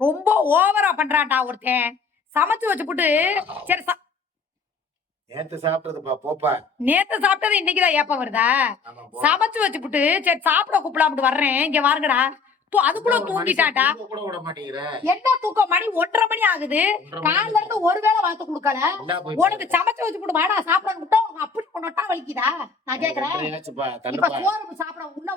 ரொம்ப ஓவரா பண்றான்டா ஒருத்தன். சமைச்சு வச்சுப்புட்டு சரி நேத்து சாப்பிட்டதுப்பா போப்பா. நேத்து சாப்பிட்டது இன்னைக்குதான் ஏப்ப வருதா? சமைச்சு வச்சுப்புட்டு சரி சாப்பிட கூப்பிடலாம்னு வர்றேன். இங்க வாருங்கடா. அதுக்குள்ள தூங்கிட்டாடா. கூட விட மாட்டேங்கிற. என்ன தூக்கம்? மணி 1:30 மணி ஆகுது. காலைல இருந்து ஒரு வேளை வாத்து கொடுக்கல. உனக்கு சமைச்சு வச்சுப்புட்டு வாடா சாப்பிட அப்படி கொண்டா வலிக்குதா? நான் கேக்குறேன். இப்ப சோறு சாப்பிட உள்ள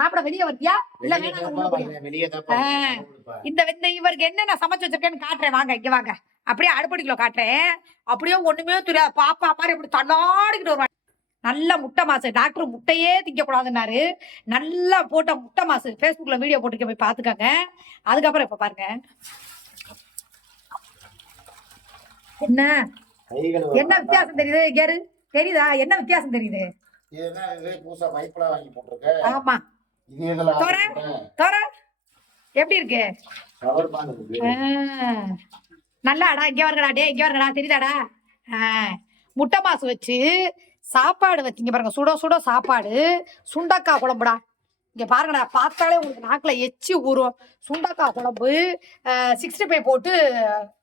சாப்பிட வெளியே வரியா இல்ல இந்த இவருக்கு என்னென்ன சமைச்சு வச்சிருக்கேன்னு காட்டுறேன். வாங்க இங்க வாங்க. அப்படியே அடுப்படிக்குள்ள காட்டுறேன். அப்படியே ஒண்ணுமே தெரியாது. பாப்பா மாதிரி அப்படி தள்ளாடிக்கிட்டு வருவாங்க. நல்ல முட்டை மாசு. டாக்டர் முட்டையே திங்க கூடாதுன்னாரு. நல்லா போட்ட முட்டை மாசு பேஸ்புக்ல வீடியோ போட்டுக்க போய் பாத்துக்கங்க. அதுக்கப்புறம் இப்ப பாருங்க என்ன என்ன வித்தியாசம் தெரியுது? கேரு தெரியுதா? என்ன வித்தியாசம் தெரியுது? ஆமா தோற தோற எப்படி இருக்கு? நல்லாடா. இங்க வருங்கடா. டே இங்க வருங்கடா. தெரியுதாடா? முட்டை மாசு வச்சு சாப்பாடு வச்சிங்க பாருங்க. சுட சுட சாப்பாடு. சுண்டக்காய் குழம்புடா. இங்க பாருங்கடா. பார்த்தாலே உங்களுக்கு நாக்குல எச்சி ஊறும். சுண்டக்காய் குழம்பு 65 போட்டு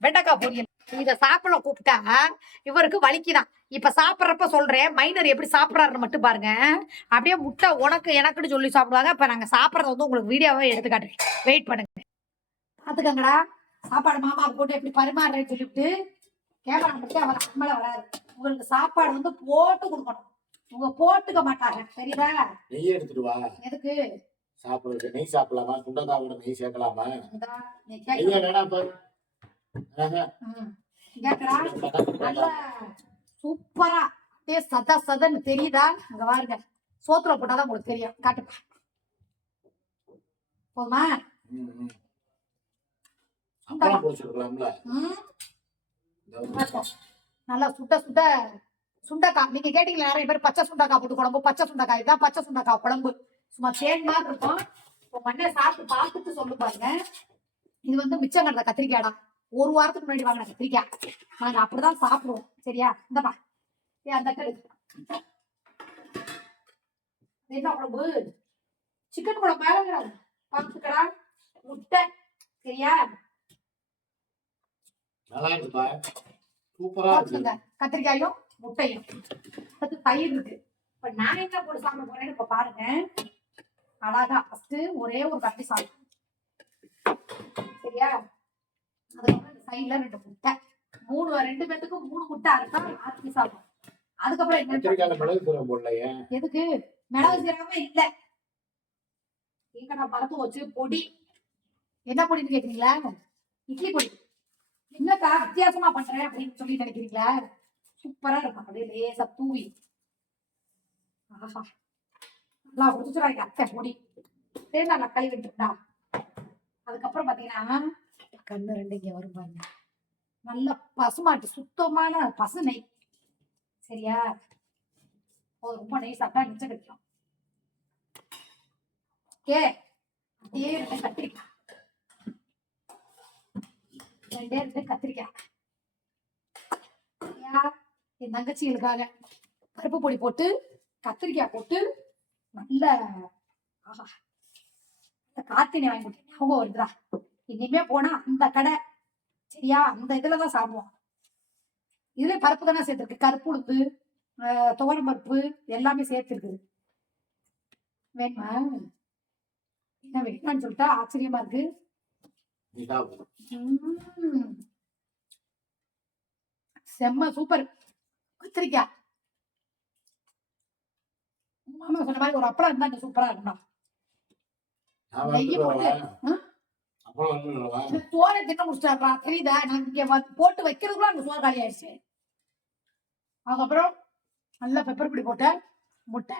வெண்டைக்காய் பொரியல். இதை சாப்பிட கூப்பிட்டா இவருக்கு வலிக்குதான். இப்ப சாப்பிட்றப்ப சொல்றேன் மைனர் எப்படி சாப்பிட்றாருன்னு மட்டும் பாருங்க. அப்படியே முட்டை உனக்கு எனக்குன்னு சொல்லி சாப்பிடுவாங்க. இப்ப நாங்க சாப்பிட்றத வந்து உங்களுக்கு வீடியோவே எடுத்து காட்டுறேன். வெயிட் பண்ணுங்க. பாத்துக்கங்கடா. சாப்பாடு மாமாவுக்கு போட்டு எப்படி பரிமாறுறேன்னு சொல்லிவிட்டு கேமரா மட்டும் அவர் நம்மள வராது. உங்களுக்கு சாப்பாடு வந்து போட்டு கொடுக்கணும். உங்க போட்டுக்க மாட்டாங்க. சரிதா? நெய் எடுத்துட்டு வா. எதுக்கு? சாப்பிடுறது. நெய் சாப்பிடலாமா? சுண்டக்காவோட நெய் சேர்க்கலாமா? நல்லா சூப்பரா அப்படியே சத சதன்னு தெரியுதா? அங்க பாருங்க. சோத்துல போட்டாதான் உங்களுக்கு தெரியும். காட்டுப்பா. போமா? நல்லா சுட்ட சுட்ட சுண்டக்காய். நீங்க கேட்டீங்களா நிறைய பேர் பச்சை சுண்டக்காய் போட்டு குழம்பு. பச்சை சுண்டக்காய் தான் பச்சை சுண்டக்காய் குழம்பு. சும்மா தேன் மாதிரி இருக்கும். இப்போ மண்ணை சாப்பிட்டு பார்த்துட்டு சொல்லு பாருங்க. இது வந்து மிச்சம் கட்டுற கத்திரிக்காய்டா. ஒரு வாரத்துக்கு முன்னாடி வாங்கின கத்திரிக்காய். நாங்க அப்படிதான் சாப்பிடுவோம். சரியா? இந்தப்பா அந்த என்ன குழம்பு? சிக்கன் குழம்பு. பார்த்துக்கடா. முட்டை. சரியா? கத்திரிக்காயும் முட்டையும் தயிர் இருக்கு. இப்ப நான் என்ன போட்டு சாப்பிட போறேன்னு இப்ப பாருங்க. அழகா ஃபர்ஸ்ட் ஒரே ஒரு கட்டி சாப்பிடும். சரியா? அதுக்கப்புறம் சைட்ல 2 முட்டை. 2 பேத்துக்கு 3 முட்டை அரைச்சா 6 பீஸ் ஆகும். அதுக்கப்புறம் எதுக்கு மிளகு சீரகமே இல்ல. நான் பருப்பு வச்சு பொடி. என்ன பொடின்னு கேக்குறீங்களா? இட்லி பொடி. என்னக்கா வித்தியாசமா பண்றேன் அப்படின்னு சொல்லி நினைக்கிறீங்களா? சூப்பரா இருக்கும். அப்படியே லேசா தூவி நல்லா குடிச்சுறாங்க அத்தை பொடி. நல்லா கழுவி விட்டுட்டா. அதுக்கப்புறம் பாத்தீங்கன்னா கண்ணு 2 இங்க வரும் பாருங்க. நல்ல பசுமாட்டு சுத்தமான பசு நெய். சரியா? ரொம்ப நெய் சாப்பிட்டா மிச்சம் கிடைக்கும். ஓகே. அப்படியே 2 கத்திரிக்காய். 2 கத்திரிக்காய். என் தங்கச்சிகளுக்காக பருப்பு பொடி போட்டு கத்திரிக்காய் போட்டு நல்ல காத்தினை வாங்கி கொடுத்தேன். ஞாபகம் வருதுடா. இனிமே போனா அந்த கடை. சரியா? அந்த இதுலதான் சாப்பிடுவோம். இதுல பருப்பு தானே சேர்த்துருக்கு. கருப்பு உளுந்து துவரம் பருப்பு எல்லாமே சேர்த்துருக்குது. வேணுமா? என்ன வேணுமான்னு சொல்லிட்டா ஆச்சரியமா இருக்கு. செம்ம சூப்பர் கத்திரிக்காய். மாமா சொன்ன மாதிரி ஒரு அப்பளம் இருந்தா சூப்பரா இருக்கணும். சோறை திட்ட முடிச்சிட்டாங்களா? தெரியுதா? நான் இங்க போட்டு வைக்கிறதுக்குள்ள அங்க சோறு காலி ஆயிடுச்சு. அதுக்கப்புறம் நல்லா பெப்பர் பொடி போட்ட முட்டை.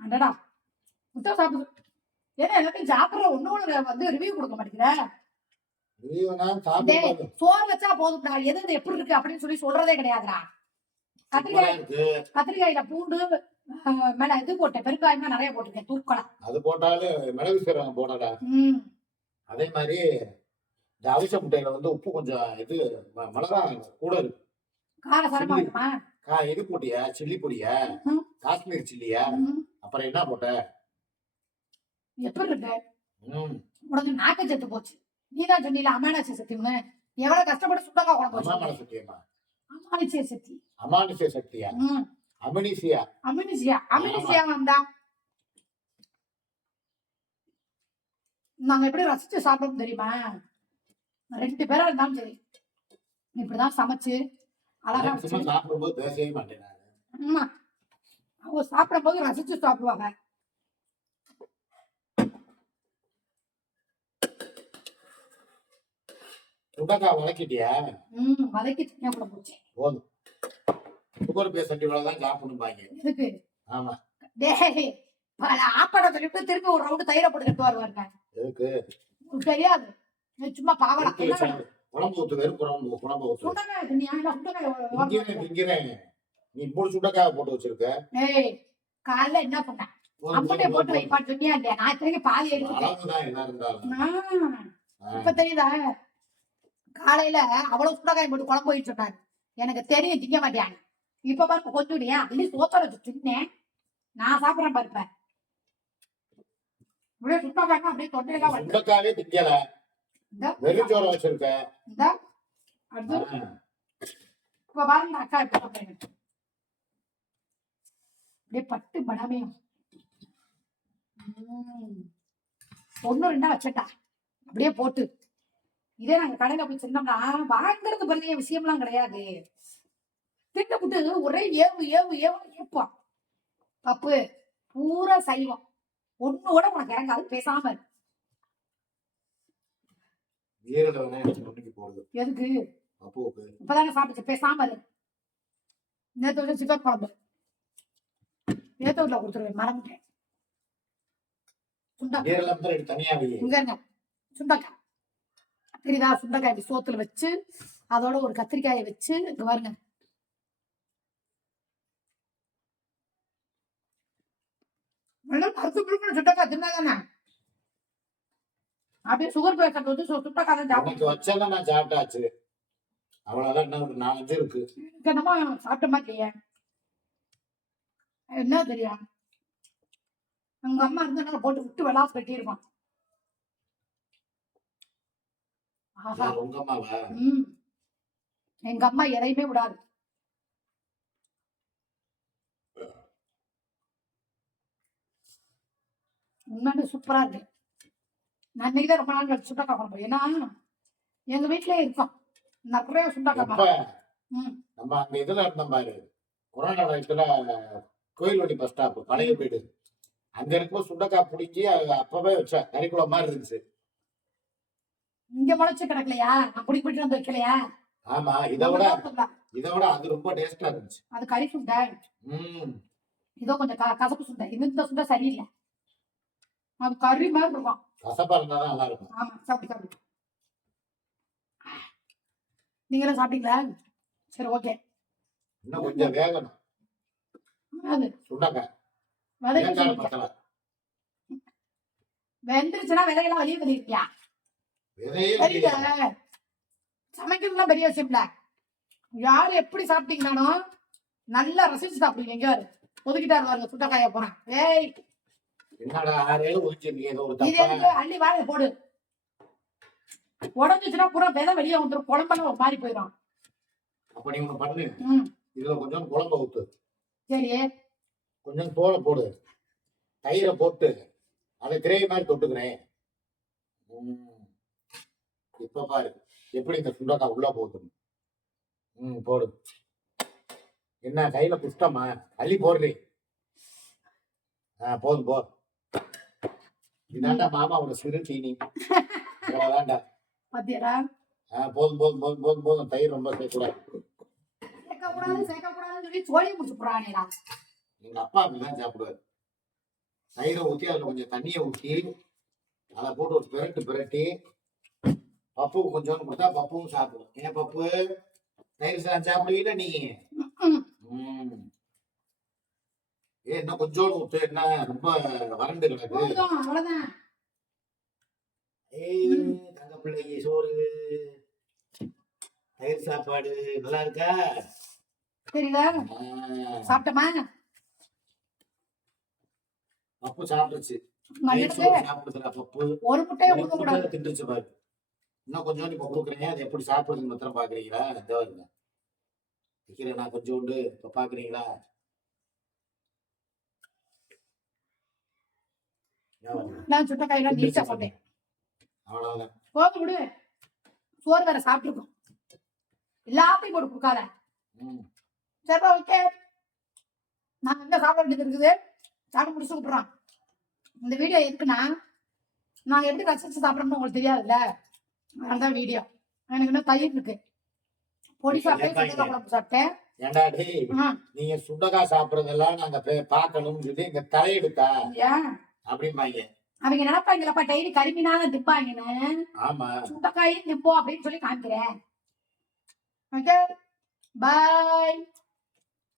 அடடா முட்டை சாப்பிடு. ஏன்னா எல்லாத்தையும் சாப்பிட்ற ஒண்ணு வந்து ரிவ்யூ கொடுக்க மாட்டேங்கிற. சோறு வச்சா போதும்டா. எது எப்படி இருக்கு அப்படின்னு சொல்லி சொல்றதே கிடையாதுடா. கத்திரிக்காயில பூண்டு மேல இது போட்டேன். பெருங்காயமா நிறைய போட்டிருக்கேன். தூக்கலாம். அது போட்டாலும் மிளகு சீரகம் போடல. அதே மாதிரி இந்த அவிச முட்டையில வந்து உப்பு கொஞ்சம் இது மிளகா கூட இருக்கு. காரசாரமா இருக்குமா? இது போட்டியா? சில்லி பொடியா? காஷ்மீர் சில்லியா? அப்புறம் என்ன போட்ட? எப்படி இருக்கு? ம். உனக்கு நாக்கு செத்து போச்சு. நீதான் சொன்னீல அமானுஷ்ய சக்தின்னு. எவ்வளவு கஷ்டப்பட்டு சுண்டக்காய் குழம்பு அமாமல வச்சிருக்கேன். சக்தியம்மா. அமானுஷ்ய சக்தி. அமானுஷ்ய சக்தியா? ம். அமனிசியா? அமினிசியா வந்தா நாங்க எப்படி ரசிச்சு சாப்பிடணும் தெரியுமா? 2 பேரா இருந்தாலும் சரி இப்படிதான் சமைச்சு அழகா எனக்கு சும்மா வச்சு. சாப்பிடும்போது பேசவே மாட்டேன் நான். ஆமா, அவங்க சாப்பிடும் போது ரசிச்சு சாப்பிடுவாங்க. சுண்டக்காய் வதக்கிட்டியா? வதக்கி தனியா கூட போச்சு. போதும். சுகர் பேஷண்ட் இவ்வளவுதான் சாப்பிடணும்பாங்க. எதுக்கு? ஆமா. டேய், ஆப்பாட சொல்லிட்டு திருப்பி ஒரு ரவுண்டு தயிரை போட்டுக்கிட்டு வருவாருங்க. எதுக்கு? உனக்கு தெரியாது. நீ சும்மா பாவலா. ஊத்தி வச்சா குழம்பு ஊத்து, வெறும் குழம்பு ஊத்து. சுண்டக்காய் நீ ஆனா திங்கிறேன் திங்கிறேன். நீ 3 சுண்டக்காய் போட்டு வச்சிருக்க. ஏய், காலைல என்ன பண்ண? அம்பட்டை போட்டு வைப்பான்னு சொன்னியா இல்லையா? நான் இத்தனைக்கு பாதி எடுத்துட்டேன். அளவுதான் என்ன இருந்தாலும். இப்ப தெரியுதா? காலையில அவ்வளவு சுண்டக்காய் போட்டு குழம்பு வச்சு சொன்னாரு. எனக்கு தெரியும் திங்க மாட்டியாங்க. இப்ப பாருங்க கொஞ்சம் அள்ளி சோத்தர வச்சு தின்னேன். நான் சாப்பிடறேன் பாருப்ப. அப்படியே சுண்டக்காய்னா அப்படியே தொண்டையில வந்து சுண்டக்காவே திங்கல. வெறும் சோறு வச்சிருக்க. இந்த அடுத்து இப்ப பாருங்க அக்கா இப்ப சொல்றேன். அப்படியே பட்டு படமையும் 1 2 வச்சுட்டா அப்படியே போட்டு. இதே நாங்க கடையில போய் சொன்னோம்னா வாங்குறது பெரிய விஷயம்லாம் கிடையாது. திட்டப்பட்டு ஒரே ஏவு ஏவு ஏவுன்னு கேட்போம். தப்பு. பூரா சைவம். ஒண்ணு கூட உனக்கு இறங்காது. பேசாம இரு. ஈரல வேணா எனக்கு முன்னுக்கு போடுது. எதுக்கு? அப்போக்கு. இப்பதானே சாப்பிட்டு பேசாம இரு. நேத்து சிக்கன் குழம்பு நேத்தூர்ல கொடுத்துருவேன் மறந்துட்டேன். சுண்டக்காய் ஈரல மட்டும் எடுத்து தனியா வை. இங்க இருங்க. சுண்டக்காய் தெரியுதா? சுண்டக்காய் இப்படி சோத்துல வச்சு அதோட ஒரு கத்திரிக்காயை வச்சு இங்க பாருங்க. சுண்டக்காய் தின்னாதானே அப்படியே சுகர் பேஷண்ட் வந்து சுண்டக்காய் தான் உனக்கு சாப்பிடும். வச்சாதான் நான் சாப்பிட்டாச்சு. அவ்வளவுதான். என்ன ஒரு 4 இருக்கு. என்னமோ சாப்பிட்ட மாதிரி இல்லையே. என்ன தெரியும்? உங்க அம்மா இருந்தா போட்டு விட்டு விளாசு கட்டியிருப்பான். ஆஹா. யார் உங்க அம்மாவா? எங்க அம்மா எதையுமே விடாது. உண்மையுமே சூப்பரா இருக்கு. நான் இன்னைக்குதான் ரொம்ப நாள் கழிச்சு சுண்டக்காய் குழம்பு. ஏன்னா எங்க வீட்லயே இருக்கோம் நிறைய சுண்டக்காய் எப்ப மரம். நம்ம அந்த இதுல இருந்தோம் பாரு, கொரோனா டயத்துல கோயில்வடி பஸ் ஸ்டாப் பழைய வீடு, அங்க இருக்கும்போது சுண்டக்காய் பிடிச்சி அப்பவே வச்சேன். கறிக்குளம் மாதிரி இருந்துச்சு. இங்க முளைச்சு கிடக்கலையா? நான் புடி பிடிட்டு வந்து வைக்கலையா? ஆமா. இதை விட அது ரொம்ப டேஸ்டா இருந்துச்சு. அது கறி சுண்டை. இதோ கொஞ்சம் கசப்பு சுண்டை. இந்த சுண்டை சரியில்லை. அது கறி மாதிரி இருக்கும். கசப்பா இருந்தாதான் நல்லா இருக்கும். ஆமா, சாப்பிட்டு நீங்களும் சாப்பிட்டீங்களா? சரி, ஓகே. இன்னும் கொஞ்சம் வேகணும் சுண்டக்காய். வெந்துருச்சுன்னா விதையெல்லாம் வெளியே வெளியிருக்கியா? சமைக்கிறதுலாம் பெரிய விஷயம் இல்ல. யாரு எப்படி சாப்பிட்டீங்கன்னாலும் நல்லா ரசிச்சு சாப்பிடுவீங்க. எங்க ஒதுக்கிட்டாரு பாருங்க சுண்டக்காய போறேன். ஏய், என்னடா 6 7 ஒதுக்கிருக்கீங்க. ஏதோ ஒரு இது தப்பா. எதுக்கு? அள்ளி வாழை போடு. உடஞ்சுச்சுன்னா பூரா விதை வெளியே வந்துடும். குழம்பெல்லாம் ஒரு மாதிரி போயிடும். அப்ப நீ ஒண்ணு பண்ணு. இதுல கொஞ்சம் குழம்பு ஊத்து. சரி. கொஞ்சம் தோலை போடு. தயிரை போட்டு அதை கிரேவி மாதிரி தொட்டுக்கிறேன். இப்ப பாரு எப்படி இந்த சுண்டக்காய் உள்ள போகுது. போடு. என்ன கையில புஷ்டமா? அள்ளி போடுறே. போதும் போ. இதாண்டா மாமாவோட சிறு தீனி. அவ்வளவுதான்டா. பாத்தியாடா? போதும் போதும் போதும் போதும் போதும். தயிர் ரொம்ப சேர்க்கக்கூடாது. சேர்க்கக்கூடாதுன்னு சொல்லி சோழியை முடிச்சு போறானேடா. எங்க அப்பா அப்படிதான் சாப்பிடுவாரு. தயிரை ஊற்றி அதுல கொஞ்சம் தண்ணியை ஊற்றி அதை போட்டு ஒரு பிரட்டி பப்பு கொஞ்சோன்னு கொடுத்தா பப்புவும் சாப்பிடும். ஏன் பப்பு தயிர் சாப்பிடுவீல நீ? இன்னும் கொஞ்சோண்டு ஊத்து. என்ன ரொம்ப வறண்டு கிடக்கு. அவ்வளவுதான். தங்க பிள்ளைக்கு சோறு தயிர் சாப்பாடு நல்லா இருக்கா? தெரியல. சாப்பிட்டமா? பப்பு சாப்பிட்டுச்சு. மண்ணனுக்கு சாப்பிடுதுடா பப்பு. ஒரு முட்டையை கொடுக்க கூடாது. குட்டியில தின்றுச்சு பாரு. இன்னும் கொஞ்சோண்டு இப்ப கொடுக்குறேன். அது எப்படி சாப்பிடுறதுன்னு மாத்திரம் பாக்குறீங்களா? இதோ இருங்க. வைக்கிறேன் நான் கொஞ்சோண்டு. இப்ப பாக்குறீங்களா? நான் சுட்ட காயெல்லாம் நீச்சா போட்டேன். அவ்வளவுதான். போக விடு. சோறு வேற சாப்பிட்டுருக்கோம். எல்லாத்தையும் போட்டு கொடுக்காத. ம். சரிப்பா ஓகே. நாங்க எங்க சாப்பிட வேண்டியது இருக்குது. சாப்பிட்டு முடிச்சு விட்டுறோம். இந்த வீடியோ எதுக்குன்னா நாங்க எப்படி ரசிச்சு சாப்பிடணும்னு உங்களுக்கு தெரியாதுல்ல. அதுதான் வீடியோ. எனக்கு இன்னும் தயிர் இருக்கு. பொடி சாப்பிட்டேன், சுண்டக்காய் குழம்பு சாப்பிட்டேன். ஏண்டா டேய், நீங்க சுண்டக்காய் சாப்பிடுறதெல்லாம் நாங்க பார்க்கணும்னு சொல்லி இங்க தலையெடுத்தா ஏன் அப்படிம்பாங்க. அவங்க நினைப்பாங்களப்பா டெய்லி கருமினால திப்பாங்கன்னு. ஆமா, சுண்டக்காயும் திப்போம் அப்படின்னு சொல்லி காமிக்கிறேன். Okay bye.